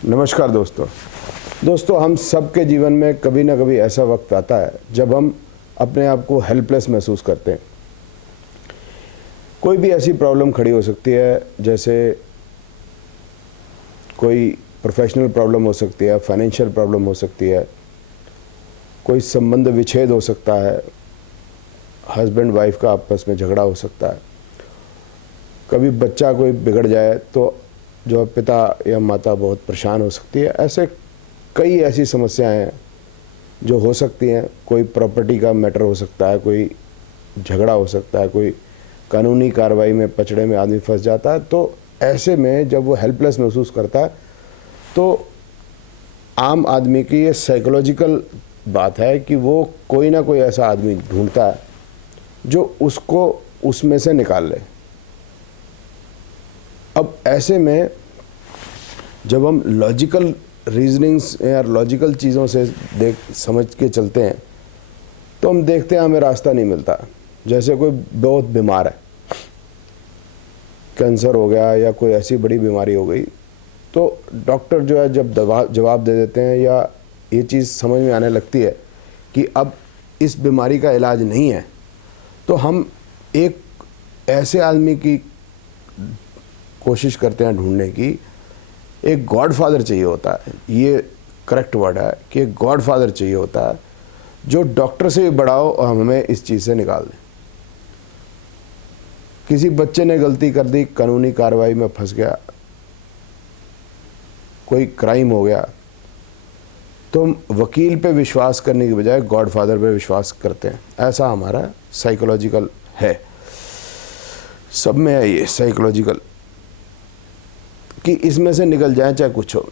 नमस्कार दोस्तों, हम सबके जीवन में कभी ना कभी ऐसा वक्त आता है जब हम अपने आप को हेल्पलेस महसूस करते हैं। कोई भी ऐसी प्रॉब्लम खड़ी हो सकती है, जैसे कोई प्रोफेशनल प्रॉब्लम हो सकती है, फाइनेंशियल प्रॉब्लम हो सकती है, कोई संबंध विच्छेद हो सकता है, हस्बैंड वाइफ का आपस में झगड़ा हो सकता है, कभी बच्चा कोई बिगड़ जाए तो जो पिता या माता बहुत परेशान हो सकती है। ऐसे कई ऐसी समस्याएं हैं जो हो सकती हैं। कोई प्रॉपर्टी का मैटर हो सकता है, कोई झगड़ा हो सकता है, कोई कानूनी कार्रवाई में पचड़े में आदमी फंस जाता है। तो ऐसे में जब वो हेल्पलेस महसूस करता है तो आम आदमी की ये साइकोलॉजिकल बात है कि वो कोई ना कोई ऐसा आदमी ढूंढता है जो उसको उसमें से निकाल ले। अब ऐसे में जब हम लॉजिकल रीजनिंग्स या लॉजिकल चीज़ों से समझ के चलते हैं तो हम देखते हैं हमें रास्ता नहीं मिलता। जैसे कोई बहुत बीमार है, कैंसर हो गया या कोई ऐसी बड़ी बीमारी हो गई, तो डॉक्टर जो है जब जवाब दे देते हैं या ये चीज़ समझ में आने लगती है कि अब इस बीमारी का इलाज नहीं है, तो हम एक ऐसे आदमी की कोशिश करते हैं ढूंढने की। एक गॉडफादर चाहिए होता है, ये करेक्ट वर्ड है कि एक गॉडफादर चाहिए होता है जो डॉक्टर से भी बड़ा हो और हमें इस चीज़ से निकाल दे। किसी बच्चे ने गलती कर दी, कानूनी कार्रवाई में फंस गया, कोई क्राइम हो गया, तो हम वकील पे विश्वास करने की बजाय गॉडफादर पे विश्वास करते हैं। ऐसा हमारा साइकोलॉजिकल है, सब में है ये साइकोलॉजिकल कि इसमें से निकल जाए चाहे कुछ हो।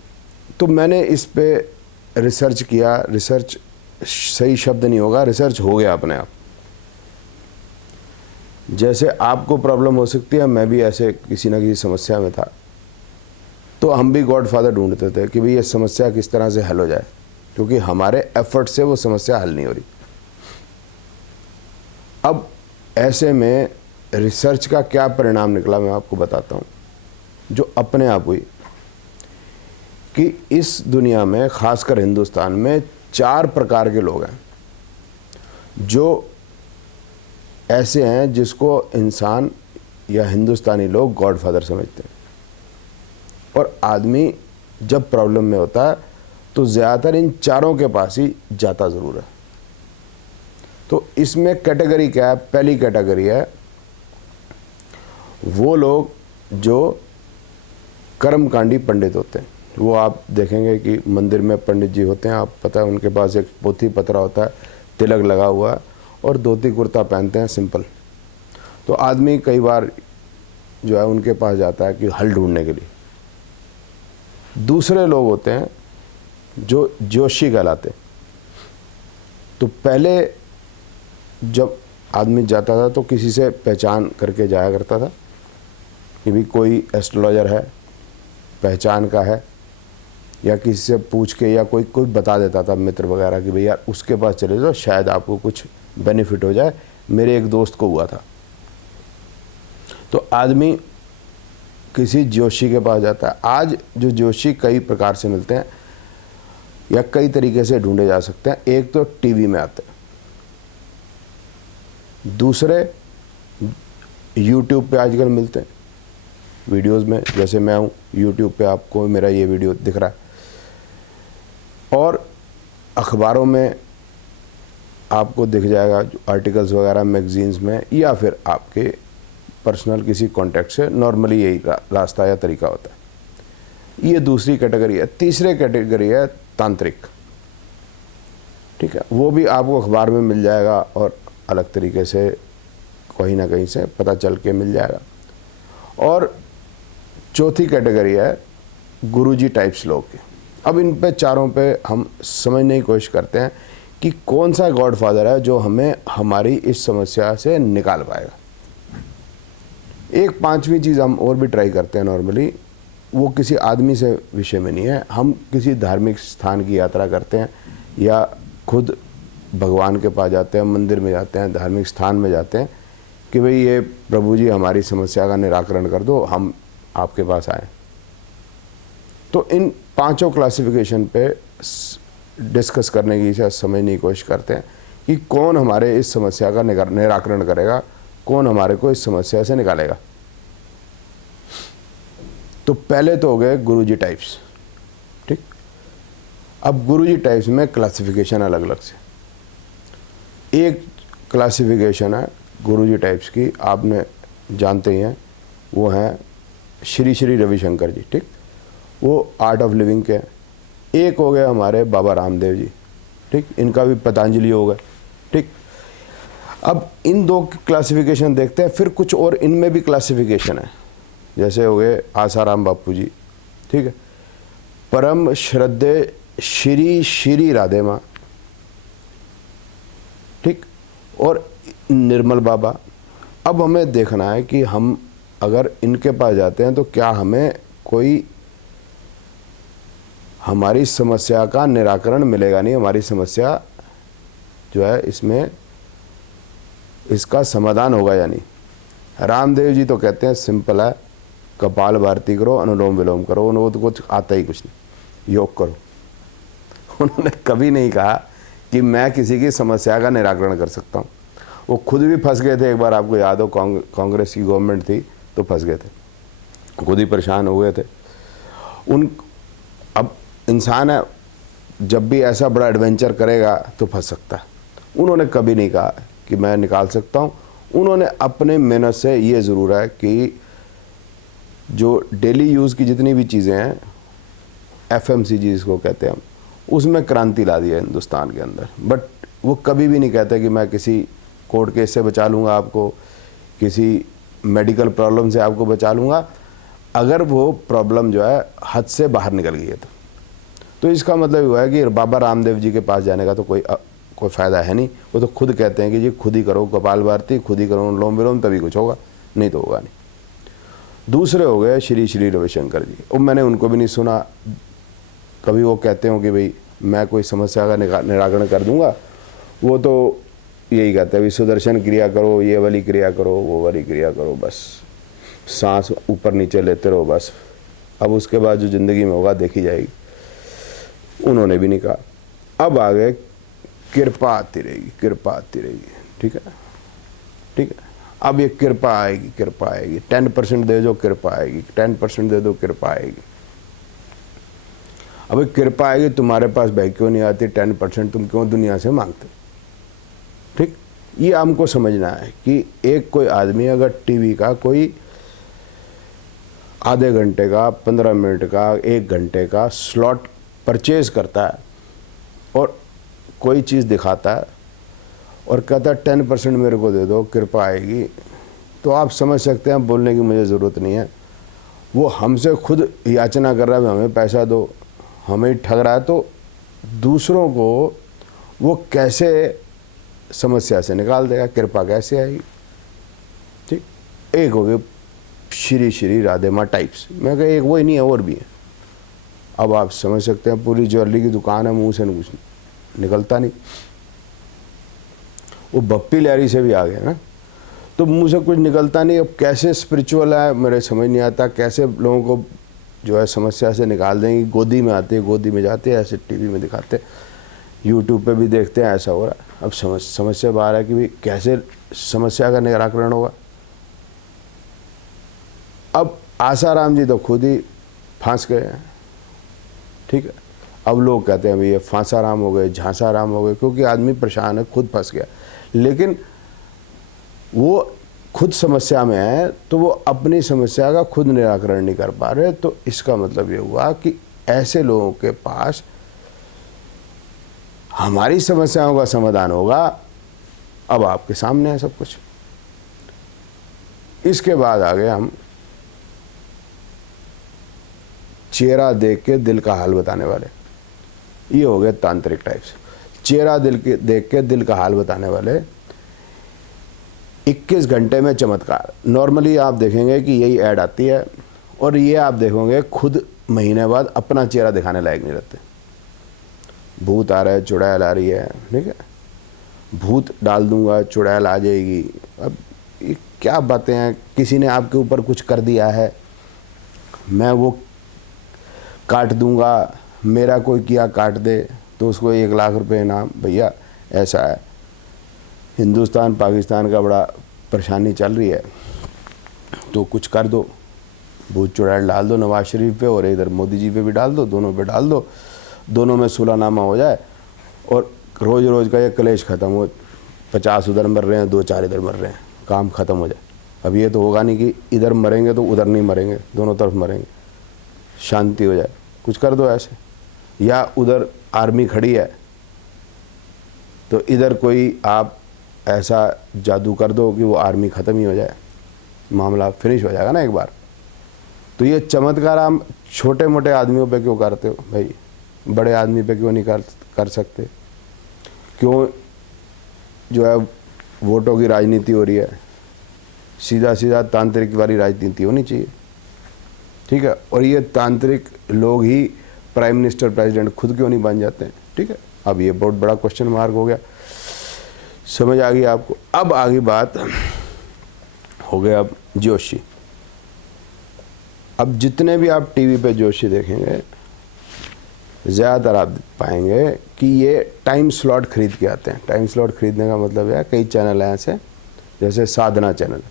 तो मैंने इस पे रिसर्च किया। रिसर्च सही शब्द नहीं होगा, रिसर्च हो गया अपने आप। जैसे आपको प्रॉब्लम हो सकती है, मैं भी ऐसे किसी ना किसी समस्या में था, तो हम भी गॉडफादर ढूंढते थे कि भाई ये समस्या किस तरह से हल हो जाए, क्योंकि हमारे एफर्ट से वो समस्या हल नहीं हो रही। अब ऐसे में रिसर्च का क्या परिणाम निकला मैं आपको बताता हूँ, जो अपने आप हुई कि इस दुनिया में, खासकर हिंदुस्तान में, 4 प्रकार के लोग हैं जो ऐसे हैं जिसको इंसान या हिंदुस्तानी लोग गॉडफादर समझते हैं। और आदमी जब प्रॉब्लम में होता है तो ज़्यादातर इन चारों के पास ही जाता ज़रूर है। तो इसमें कैटेगरी क्या है? पहली कैटेगरी है वो लोग जो कर्मकांडी पंडित होते हैं। वो आप देखेंगे कि मंदिर में पंडित जी होते हैं, आप पता है उनके पास एक पोथी पत्रा होता है, तिलक लगा हुआ है और धोती कुर्ता पहनते हैं, सिंपल। तो आदमी कई बार जो है उनके पास जाता है कि हल ढूंढने के लिए। दूसरे लोग होते हैं जो जोशी कहलाते। तो पहले जब आदमी जाता था तो किसी से पहचान करके जाया करता था कि भी कोई एस्ट्रोलॉजर है, पहचान का है, या किसी से पूछ के, या कोई बता देता था मित्र वगैरह कि भैया उसके पास चले जाओ, शायद आपको कुछ बेनिफिट हो जाए। मेरे एक दोस्त को हुआ था। तो आदमी किसी जोशी के पास जाता है। आज जो जोशी कई प्रकार से मिलते हैं या कई तरीके से ढूंढे जा सकते हैं। एक तो टीवी में आते हैं, दूसरे यूट्यूब पे आजकल मिलते हैं वीडियोस में, जैसे मैं हूँ यूट्यूब पे, आपको मेरा ये वीडियो दिख रहा है, और अखबारों में आपको दिख जाएगा आर्टिकल्स वगैरह मैगजीन्स में, या फिर आपके पर्सनल किसी कॉन्टैक्ट से। नॉर्मली यही रास्ता या तरीका होता है। ये दूसरी कैटेगरी है। तीसरी कैटेगरी है तांत्रिक। ठीक है, वो भी आपको अखबार में मिल जाएगा और अलग तरीके से कहीं ना कहीं से पता चल के मिल जाएगा। और चौथी कैटेगरी है गुरुजी टाइप्स लोग के। अब इन पे चारों पे हम समझने की कोशिश करते हैं कि कौन सा गॉडफादर है जो हमें हमारी इस समस्या से निकाल पाएगा। एक पांचवी चीज़ हम और भी ट्राई करते हैं नॉर्मली, वो किसी आदमी से विषय में नहीं है। हम किसी धार्मिक स्थान की यात्रा करते हैं या खुद भगवान के पास जाते हैं, मंदिर में जाते हैं, धार्मिक स्थान में जाते हैं कि भाई ये प्रभु जी हमारी समस्या का निराकरण कर दो, हम आपके पास आए। तो इन पांचों क्लासिफिकेशन पे डिस्कस करने की, समझने की कोशिश करते हैं कि कौन हमारे इस समस्या का निराकरण करेगा, कौन हमारे को इस समस्या से निकालेगा। तो पहले तो हो गए गुरुजी टाइप्स, ठीक। अब गुरुजी टाइप्स में क्लासिफिकेशन अलग अलग से। एक क्लासिफिकेशन है गुरुजी टाइप्स की, आपने जानते ही हैं, वो हैं श्री श्री रविशंकर जी, ठीक। वो आर्ट ऑफ लिविंग के हैं। एक हो गए हमारे बाबा रामदेव जी, ठीक, इनका भी पतंजलि हो गया, ठीक। अब इन दो क्लासिफिकेशन देखते हैं, फिर कुछ और इनमें भी क्लासिफिकेशन है, जैसे हो गए आसाराम बापू जी, ठीक है, परम श्रद्धेय श्री श्री राधे माँ, ठीक, और निर्मल बाबा। अब हमें देखना है कि हम अगर इनके पास जाते हैं तो क्या हमें कोई हमारी समस्या का निराकरण मिलेगा नहीं, हमारी समस्या जो है इसमें इसका समाधान होगा या नहीं। रामदेव जी तो कहते हैं सिंपल है, कपाल भारती करो, अनुलोम विलोम करो, उनको तो कुछ आता ही कुछ नहीं, योग करो। उन्होंने कभी नहीं कहा कि मैं किसी की समस्या का निराकरण कर सकता हूँ। वो खुद भी फंस गए थे, एक बार आपको याद हो, कांग्रेस की गवर्नमेंट थी तो फंस गए थे, खुद ही परेशान हो गए थे। अब इंसान है, जब भी ऐसा बड़ा एडवेंचर करेगा तो फंस सकता है। उन्होंने कभी नहीं कहा कि मैं निकाल सकता हूँ। उन्होंने अपने मेहनत से, ये ज़रूर है कि जो डेली यूज़ की जितनी भी चीज़ें हैं, FMCG जिसको कहते हैं हम, उसमें क्रांति ला दी है हिंदुस्तान के अंदर। बट वो कभी भी नहीं कहते कि मैं किसी कोर्ट केस से बचा लूँगा आपको, किसी मेडिकल प्रॉब्लम से आपको बचा लूँगा, अगर वो प्रॉब्लम जो है हद से बाहर निकल गई है तो इसका मतलब हुआ है कि बाबा रामदेव जी के पास जाने का तो कोई फ़ायदा है नहीं। वो तो खुद कहते हैं कि जी खुद ही करो कपाल भारती, खुद ही करो अनुलोम विलोम, तभी कुछ होगा, नहीं तो होगा नहीं। दूसरे हो गए श्री श्री रविशंकर जी। अब मैंने उनको भी नहीं सुना कभी वो कहते हो कि भाई मैं कोई समस्या का निराकरण कर दूंगा। वो तो यही कहते हैं भाई सुदर्शन क्रिया करो, ये वाली क्रिया करो, वो वाली क्रिया करो, बस सांस ऊपर नीचे लेते रहो बस, अब उसके बाद जो ज़िंदगी में होगा देखी जाएगी। उन्होंने भी नहीं कहा। अब आ गए कृपा आती रहेगी, कृपा आती रहेगी, ठीक है, ठीक है। अब ये कृपा आएगी, कृपा आएगी, 10% दे दो कृपा आएगी, 10% दे दो कृपा आएगी। अब कृपा आएगी, तुम्हारे पास भाई क्यों नहीं आती 10%, तुम क्यों दुनिया से मांगते, ठीक। ये हमको समझना है कि एक कोई आदमी अगर टीवी का कोई आधे घंटे का, 15 मिनट का, 1 घंटे का स्लॉट परचेज करता है और कोई चीज़ दिखाता है और कहता है 10% मेरे को दे दो कृपा आएगी, तो आप समझ सकते हैं, बोलने की मुझे ज़रूरत नहीं है। वो हमसे खुद याचना कर रहा है हमें पैसा दो, हमें ठग रहा है, तो दूसरों को वो कैसे समस्या से निकाल देगा, कृपा कैसे आएगी, ठीक। एक हो गए श्री श्री राधे माँ टाइप्स। मैं कहा एक वो ही नहीं है, और भी है। अब आप समझ सकते हैं, पूरी ज्वेलरी की दुकान है, मुंह से कुछ निकलता नहीं। वो बप्पी लहरी से भी आ गए ना, तो मुंह से कुछ निकलता नहीं। अब कैसे स्पिरिचुअल है मेरे समझ नहीं आता, कैसे लोगों को जो है समस्या से निकाल देंगे। गोदी में आते, गोदी में जाते, ऐसे टीवी में दिखाते, यूट्यूब पे भी देखते हैं, ऐसा हो रहा है। अब समस्या बाहर है कि भाई कैसे समस्या का निराकरण होगा। अब आसाराम जी तो खुद ही फांस गए हैं, ठीक है। अब लोग कहते हैं भाई ये फांसाराम हो गए, झांसाराम हो गए, क्योंकि आदमी परेशान है, खुद फंस गया। लेकिन वो खुद समस्या में है तो वो अपनी समस्या का खुद निराकरण नहीं कर पा रहे। तो इसका मतलब ये हुआ कि ऐसे लोगों के पास हमारी समस्याओं का समाधान होगा। अब आपके सामने है सब कुछ। इसके बाद आगे हम चेहरा देख के दिल का हाल बताने वाले, ये हो गए तांत्रिक टाइप्स। चेहरा देख के दिल का हाल बताने वाले। 21 घंटे में चमत्कार। नॉर्मली आप देखेंगे कि यही ऐड आती है और ये आप देखोगे खुद महीने बाद अपना चेहरा दिखाने लायक नहीं रहते। भूत आ रहा है, चुड़ैल आ रही है, ठीक है, भूत डाल दूंगा चुड़ैल आ जाएगी। अब ये क्या बातें हैं, किसी ने आपके ऊपर कुछ कर दिया है, मैं वो काट दूंगा, मेरा कोई किया काट दे तो उसको 1 लाख रुपए इनाम। भैया ऐसा है, हिंदुस्तान पाकिस्तान का बड़ा परेशानी चल रही है, तो कुछ कर दो, भूत चुड़ैल डाल दो नवाज शरीफ पे और इधर मोदी जी पे भी डाल दो, दोनों पे डाल दो, दोनों में सुलहनामा हो जाए और रोज़ रोज़ का ये कलेश ख़त्म हो। 50 उधर मर रहे हैं, 2-4 इधर मर रहे हैं, काम ख़त्म हो जाए। अब ये तो होगा नहीं कि इधर मरेंगे तो उधर नहीं मरेंगे, दोनों तरफ मरेंगे, शांति हो जाए। कुछ कर दो ऐसे, या उधर आर्मी खड़ी है तो इधर कोई आप ऐसा जादू कर दो कि वो आर्मी ख़त्म ही हो जाए, मामला फिनिश हो जाएगा ना एक बार। तो ये चमत्कार हम छोटे मोटे आदमियों पे क्यों करते हो भाई, बड़े आदमी पे क्यों नहीं कर सकते? क्यों जो है वोटों की राजनीति हो रही है? सीधा सीधा तांत्रिक वाली राजनीति होनी चाहिए, ठीक है। और ये तांत्रिक लोग ही प्राइम मिनिस्टर प्रेसिडेंट खुद क्यों नहीं बन जाते हैं, ठीक है। अब ये बहुत बड़ा क्वेश्चन मार्क हो गया, समझ आ गई आपको। अब आगे बात हो गया अब जोशी। अब जितने भी आप टीवी पे जोशी देखेंगे, ज़्यादातर आप पाएंगे कि ये टाइम स्लॉट खरीद के आते हैं। टाइम स्लॉट खरीदने का मतलब है, कई चैनल हैं ऐसे, जैसे साधना चैनल।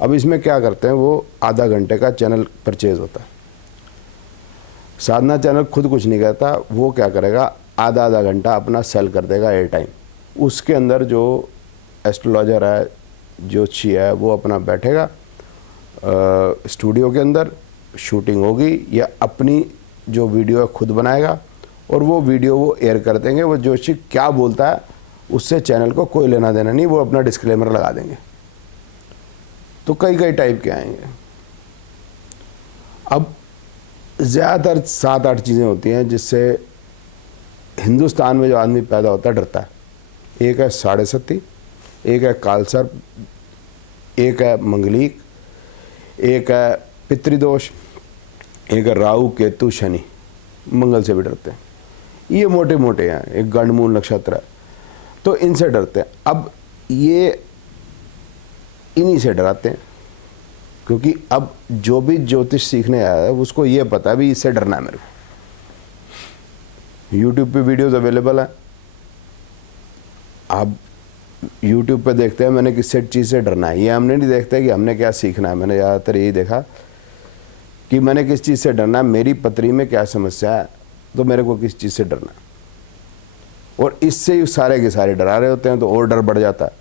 अब इसमें क्या करते हैं, वो आधा घंटे का चैनल परचेज होता है। साधना चैनल खुद कुछ नहीं करता, वो क्या करेगा, आधा घंटा अपना सेल कर देगा एयर टाइम। उसके अंदर जो एस्ट्रोलॉजर है, ज्योतिषी है, वो अपना बैठेगा स्टूडियो के अंदर, शूटिंग होगी, या अपनी जो वीडियो है खुद बनाएगा और वो वीडियो वो एयर कर देंगे। वो ज्योतिषी क्या बोलता है उससे चैनल को कोई लेना देना नहीं, वो अपना डिस्क्लेमर लगा देंगे। तो कई टाइप के आएंगे। अब ज़्यादातर 7-8 चीज़ें होती हैं जिससे हिंदुस्तान में जो आदमी पैदा होता है डरता है। एक है साढ़े सती, एक है कालसर्प, एक है मंगलीक, एक है पितृदोष, एक है राहु केतु शनि। मंगल से भी डरते हैं, ये मोटे मोटे हैं। एक गंडमूल नक्षत्र है, तो इनसे डरते हैं। अब ये इन्हीं से डराते हैं, क्योंकि अब जो भी ज्योतिष सीखने आया है उसको ये पता है भी इससे डरना है मेरे को। यूट्यूब पे वीडियोस अवेलेबल है, आप यूट्यूब पे देखते हैं मैंने किस चीज़ से डरना है। ये हमने नहीं देखते कि हमने क्या सीखना है। मैंने ज़्यादातर यही देखा कि मैंने किस चीज़ से डरना है, मेरी पत्री में क्या समस्या है, तो मेरे को किस चीज़ से डरना है। और इससे ही सारे के सारे डरा रहे होते हैं, तो और डर बढ़ जाता है।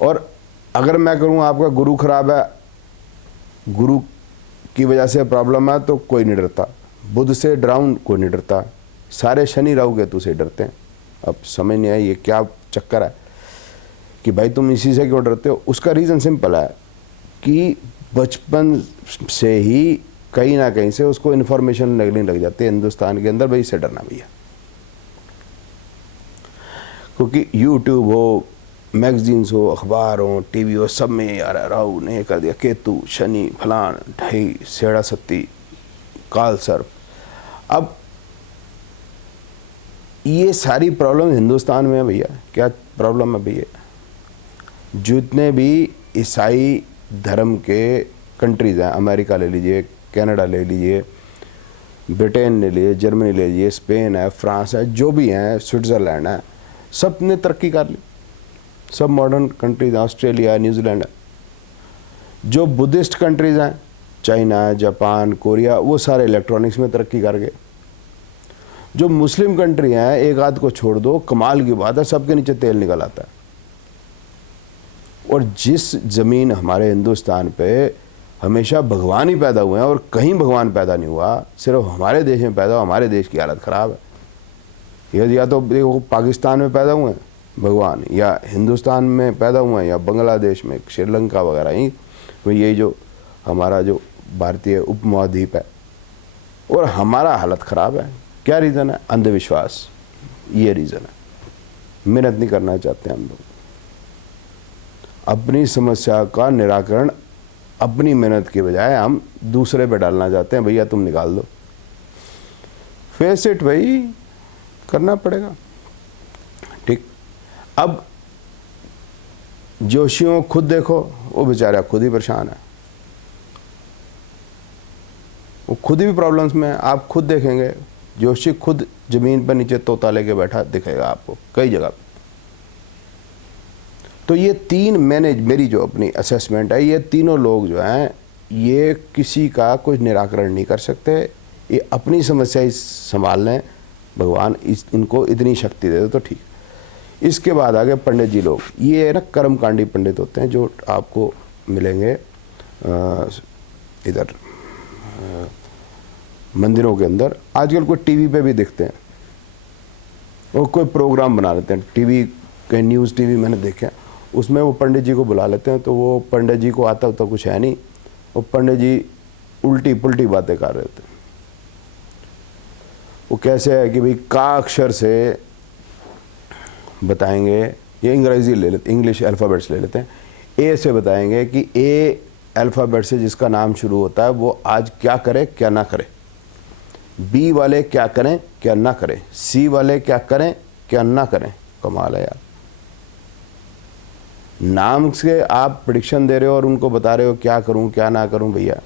और अगर मैं कहूँ आपका गुरु खराब है, गुरु की वजह से प्रॉब्लम है, तो कोई नहीं डरता। बुध से डराऊं, कोई नहीं डरता। सारे शनि राहु केतु से डरते हैं। अब समझ नहीं आया ये क्या चक्कर है कि भाई तुम इसी से क्यों डरते हो। उसका रीज़न सिंपल है कि बचपन से ही कहीं ना कहीं से उसको इन्फॉर्मेशन लगने लग जाती है हिंदुस्तान के अंदर, भाई इससे डरना भैया। क्योंकि यूट्यूब हो, मैगजीन्स हो, अखबार हो, टीवी हो, सब में यार राहु ने कर दिया, केतु शनि फलान ढाई सेड़ा सत्ती काल सर्प। अब ये सारी प्रॉब्लम हिंदुस्तान में है भैया। क्या प्रॉब्लम है भैया? जितने भी ईसाई धर्म के कंट्रीज़ हैं, अमेरिका ले लीजिए, कनाडा ले लीजिए, ब्रिटेन ले लीजिए, जर्मनी ले लीजिए, स्पेन है, फ्रांस है, जो भी हैं, स्विट्ज़रलैंड है, सब ने तरक्की कर ली। सब मॉडर्न कंट्रीज, ऑस्ट्रेलिया, न्यूजीलैंड। जो बुद्धिस्ट कंट्रीज़ हैं, चाइना, जापान, कोरिया, वो सारे इलेक्ट्रॉनिक्स में तरक्की कर गए। जो मुस्लिम कंट्री हैं, एक आध को छोड़ दो, कमाल की बात है, सबके नीचे तेल निकल आता है। और जिस ज़मीन हमारे हिंदुस्तान पे हमेशा भगवान ही पैदा हुए हैं और कहीं भगवान पैदा नहीं हुआ, सिर्फ हमारे देश में पैदा हुआ, हमारे देश की हालत ख़राब है। या तो देखो पाकिस्तान में पैदा हुए हैं भगवान, या हिंदुस्तान में पैदा हुए हैं, या बांग्लादेश में, श्रीलंका वगैरह, यही जो हमारा जो भारतीय उपमहाद्वीप है, और हमारा हालत ख़राब है। क्या रीज़न है? अंधविश्वास, ये रीज़न है। मेहनत नहीं करना चाहते हम लोग। अपनी समस्या का निराकरण अपनी मेहनत के बजाय हम दूसरे पे डालना चाहते हैं। भैया तुम निकाल दो, फेस इट, भाई करना पड़ेगा, ठीक। अब जोशियों खुद देखो, वो बेचारा खुद ही परेशान है। वो खुद भी प्रॉब्लम्स में है। आप खुद देखेंगे जोशी खुद ज़मीन पर नीचे तोता लेके बैठा दिखेगा आपको कई जगह पे। तो ये तीन मेरी जो अपनी असेसमेंट है, ये तीनों लोग जो हैं ये किसी का कुछ निराकरण नहीं कर सकते। ये अपनी समस्या संभाल लें, भगवान इनको इतनी शक्ति दे दो तो ठीक। इसके बाद आगे पंडित जी लोग, ये ना कर्मकांडी पंडित होते हैं जो आपको मिलेंगे इधर मंदिरों के अंदर। आजकल कोई टीवी पे भी दिखते हैं, वो कोई प्रोग्राम बना लेते हैं टीवी के, न्यूज़ टीवी मैंने देखे हैं, उसमें वो पंडित जी को बुला लेते हैं। तो वो पंडित जी को आता तो कुछ है नहीं, वो पंडित जी उल्टी पुल्टी बातें कर रहे थे। वो कैसे है कि भाई का अक्षर से बताएंगे, ये अंग्रेजी ले लेते, इंग्लिश अल्फ़ाबेट्स ले लेते हैं। ए से बताएंगे कि ए अल्फ़ाबेट से जिसका नाम शुरू होता है वो आज क्या करे क्या ना करे, बी वाले क्या करें क्या ना करें, सी वाले क्या करें क्या ना करें। कमाल है यार, नाम से आप प्रेडिक्शन दे रहे हो और उनको बता रहे हो क्या करूं क्या ना करूं। भैया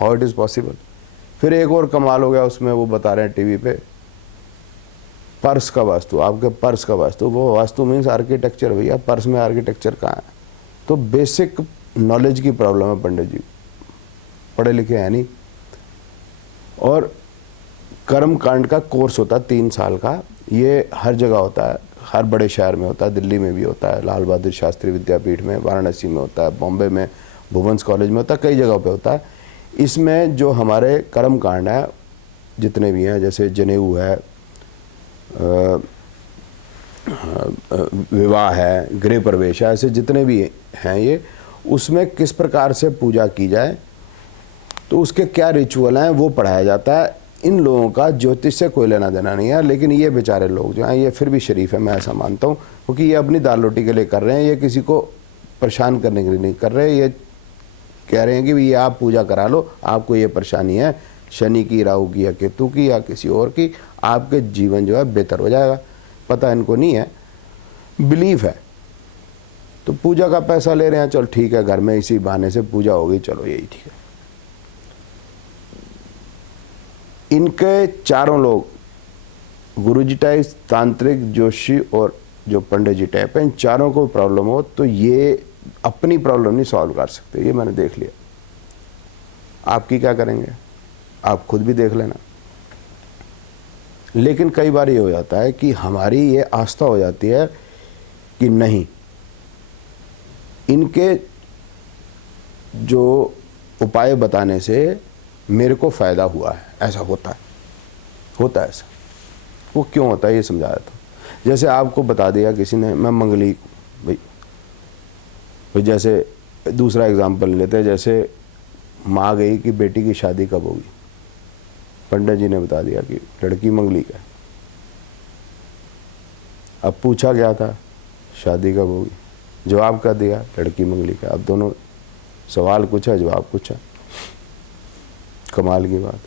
हाउ इट इज़ पॉसिबल। फिर एक और कमाल हो गया उसमें, वो बता रहे हैं टीवी पे पर्स का वास्तु, आपके पर्स का वास्तु। वो वास्तु मीन्स आर्किटेक्चर। भैया पर्स में आर्किटेक्चर कहाँ है। तो बेसिक नॉलेज की प्रॉब्लम है पंडित जी, पढ़े लिखे हैं नहीं। और कर्म कांड का कोर्स होता है 3 साल का, ये हर जगह होता है, हर बड़े शहर में होता है, दिल्ली में भी होता है, लाल बहादुर शास्त्री विद्यापीठ में, वाराणसी में होता है, बॉम्बे में भुवंस कॉलेज में होता है, कई जगहों पे होता है। इसमें जो हमारे कर्म कांड है जितने भी हैं, जैसे जनेऊ है, विवाह है, गृह प्रवेश है, ऐसे जितने भी हैं ये, उसमें किस प्रकार से पूजा की जाए, तो उसके क्या रिचुअल हैं वो पढ़ाया जाता है। इन लोगों का ज्योतिष से कोई लेना देना नहीं है, लेकिन ये बेचारे लोग जो हैं ये फिर भी शरीफ है, मैं ऐसा मानता हूँ, क्योंकि ये अपनी दाल रोटी के लिए कर रहे हैं, ये किसी को परेशान करने के लिए नहीं कर रहे। ये कह रहे हैं कि ये आप पूजा करा लो, आपको ये परेशानी है शनि की, राहु की या केतु की या किसी और की, आपके जीवन जो है बेहतर हो जाएगा। पता इनको नहीं है, बिलीफ है। तो पूजा का पैसा ले रहे हैं, चलो ठीक है, घर में इसी बहाने से पूजा होगी, चलो यही ठीक है। इनके चारों लोग, गुरुजी टाइप, तांत्रिक, जोशी और जो पंडित जी टाइप है, इन चारों को प्रॉब्लम हो तो ये अपनी प्रॉब्लम नहीं सॉल्व कर सकते। ये मैंने देख लिया। आपकी क्या करेंगे आप खुद भी देख लेना। लेकिन कई बार ये हो जाता है कि हमारी ये आस्था हो जाती है कि नहीं, इनके जो उपाय बताने से मेरे को फ़ायदा हुआ है, ऐसा होता है ऐसा। वो क्यों होता है ये समझा देता हूँ। जैसे आपको बता दिया किसी ने, मैं मंगली भाई जैसे दूसरा एग्जांपल लेते हैं, जैसे माँ गई कि बेटी की शादी कब होगी, पंडित जी ने बता दिया कि लड़की मंगली का है। अब पूछा गया था शादी कब होगी, जवाब कर दिया लड़की मंगली का। अब दोनों सवाल कुछ है, जवाब कुछ है। कमाल की बात,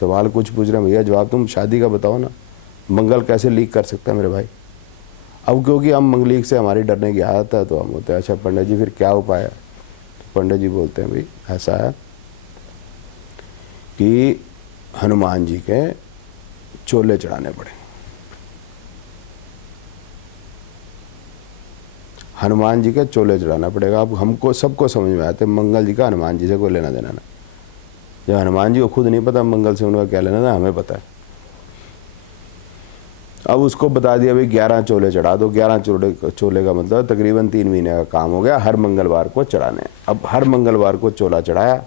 सवाल कुछ पूछ रहे हैं, भैया जवाब तुम शादी का बताओ ना, मंगल कैसे लीक कर सकता है मेरे भाई। अब क्योंकि हम मंगलीक से हमारी डरने की आदत है, तो हम बोलते हैं अच्छा पंडित जी फिर क्या उपाय है। तो पंडित जी बोलते हैं भाई ऐसा है कि हनुमान जी के चोले चढ़ाने पड़े। हनुमान जी के चोले चढ़ाना पड़ेगा। अब हमको सबको समझ में आते मंगल जी का हनुमान जी से कोई लेना देना ना। जब हनुमान जी को खुद नहीं पता मंगल से उनका क्या लेना था, हमें पता है। अब उसको बता दिया भाई 11 चोले चढ़ा दो। 11 चोले का मतलब तकरीबन 3 महीने का काम हो गया, हर मंगलवार को चढ़ाने। अब हर मंगलवार को चोला चढ़ाया,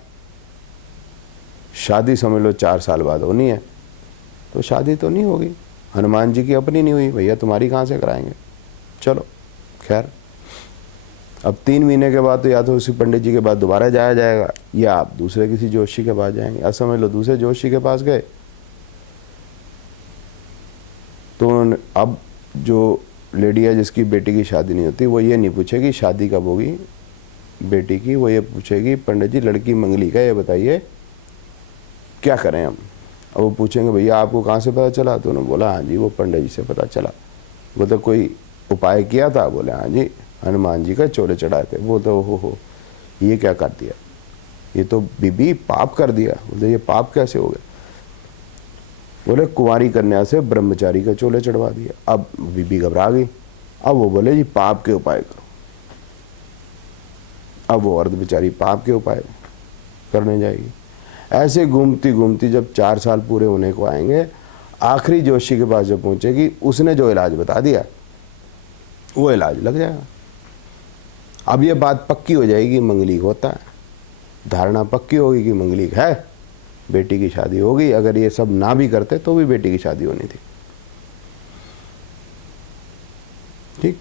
शादी समझ लो 4 साल बाद होनी है, तो शादी तो नहीं होगी। हनुमान जी की अपनी नहीं हुई, भैया तुम्हारी कहाँ से कराएंगे। चलो खैर, अब 3 महीने के बाद तो या तो उसी पंडित जी के पास दोबारा जाया जाएगा, या आप दूसरे किसी जोशी के पास जाएंगे। अब समझ लो दूसरे जोशी के पास गए तो अब जो लेडी है जिसकी बेटी की शादी नहीं होती, वो ये नहीं पूछेगी शादी कब होगी बेटी की, वो ये पूछेगी पंडित जी लड़की मंगली का ये बताइए क्या करें हम। अब वो पूछेंगे भैया आपको कहाँ से पता चला, तो उन्होंने बोला हाँ जी वो पंडित जी से पता चला। बोलते कोई उपाय किया था, बोले हाँ जी हनुमान जी का चोले चढ़ाए थे। बोलते हो ये क्या कर दिया। ये तो बीबी पाप कर दिया। बोले ये पाप कैसे हो गया? बोले कुंवारी कन्या से ब्रह्मचारी का चोले चढ़वा दिया। अब बीबी घबरा गई। अब वो बोले जी पाप के उपाय करो। अब वो औरत बेचारी पाप के उपाय करने जाएगी। ऐसे घूमती घूमती जब 4 साल पूरे होने को आएंगे, आखिरी जोशी के पास जब पहुंचेगी, उसने जो इलाज बता दिया वो इलाज लग जाएगा। अब ये बात पक्की हो जाएगी मंगलिक होता है, धारणा पक्की होगी कि मंगलिक है, बेटी की शादी होगी। अगर ये सब ना भी करते तो भी बेटी की शादी होनी थी। ठीक।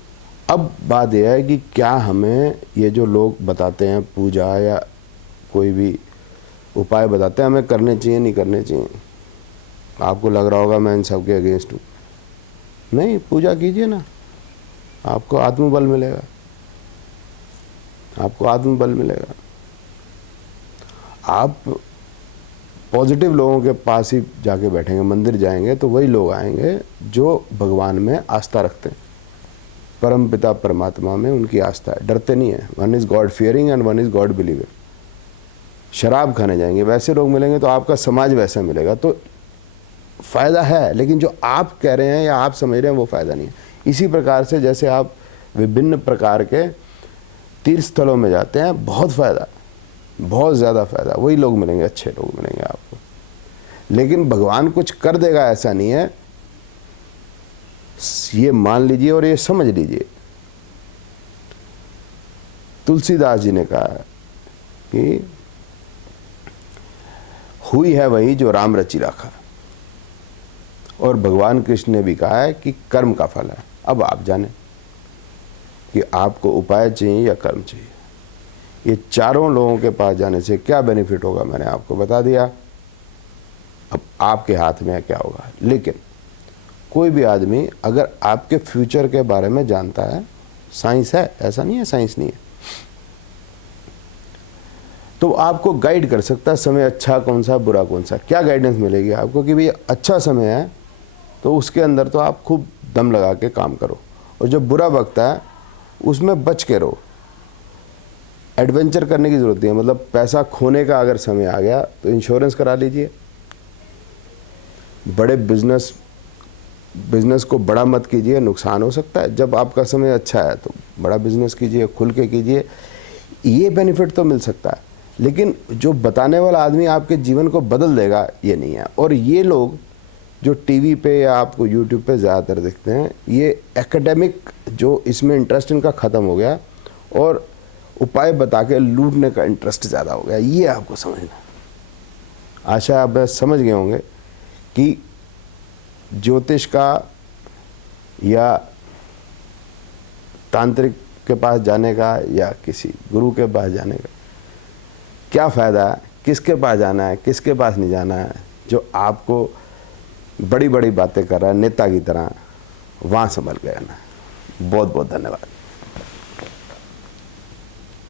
अब बात यह है कि क्या हमें ये जो लोग बताते हैं पूजा या कोई भी उपाय बताते हैं, हमें करने चाहिए नहीं करने चाहिए? आपको लग रहा होगा मैं इन सब के अगेंस्ट हूँ। नहीं, पूजा कीजिए ना, आपको आत्मबल मिलेगा, आपको आत्मबल मिलेगा। आप पॉजिटिव लोगों के पास ही जाके बैठेंगे, मंदिर जाएंगे तो वही लोग आएंगे जो भगवान में आस्था रखते हैं, परम पिता परमात्मा में उनकी आस्था है, डरते नहीं है। One is God fearing and one is God believing. शराब खाने जाएंगे, वैसे लोग मिलेंगे तो आपका समाज वैसा मिलेगा, तो फ़ायदा है, लेकिन जो आप कह रहे हैं या आप समझ रहे हैं वो फ़ायदा नहीं है। इसी प्रकार से जैसे आप विभिन्न प्रकार के तीर्थ स्थलों में जाते हैं, बहुत फ़ायदा, बहुत ज़्यादा फ़ायदा, वही लोग मिलेंगे, अच्छे लोग मिलेंगे आपको। लेकिन भगवान कुछ कर देगा ऐसा नहीं है, ये मान लीजिए और ये समझ लीजिए। तुलसीदास जी ने कहा कि हुई है वही जो राम रचि राखा, और भगवान कृष्ण ने भी कहा है कि कर्म का फल है। अब आप जाने कि आपको उपाय चाहिए या कर्म चाहिए। ये चारों लोगों के पास जाने से क्या बेनिफिट होगा मैंने आपको बता दिया। अब आपके हाथ में है क्या होगा। लेकिन कोई भी आदमी अगर आपके फ्यूचर के बारे में जानता है, साइंस है, ऐसा नहीं है साइंस नहीं है, तो आपको गाइड कर सकता है, समय अच्छा कौन सा बुरा कौन सा। क्या गाइडेंस मिलेगी आपको कि भाई अच्छा समय है तो उसके अंदर तो आप खूब दम लगा के काम करो, और जो बुरा वक्त है उसमें बच के रहो। एडवेंचर करने की ज़रूरत नहीं है, मतलब पैसा खोने का अगर समय आ गया तो इंश्योरेंस करा लीजिए। बड़े बिजनेस को बड़ा मत कीजिए, नुकसान हो सकता है। जब आपका समय अच्छा है तो बड़ा बिजनेस कीजिए, खुल के कीजिए, ये बेनिफिट तो मिल सकता है। लेकिन जो बताने वाला आदमी आपके जीवन को बदल देगा, ये नहीं है। और ये लोग जो टीवी पे या आपको यूट्यूब पे ज़्यादातर दिखते हैं, ये एकेडमिक जो इसमें इंटरेस्ट इनका ख़त्म हो गया और उपाय बता के लूटने का इंटरेस्ट ज़्यादा हो गया। ये आपको समझना। आशा आप समझ गए होंगे कि ज्योतिष का या तांत्रिक के पास जाने का या किसी गुरु के पास जाने का क्या फ़ायदा है, किसके पास जाना है, किसके पास नहीं जाना है। जो आपको बड़ी बड़ी बातें कर रहा है नेता की तरह, वहाँ संभल गया ना। बहुत बहुत धन्यवाद।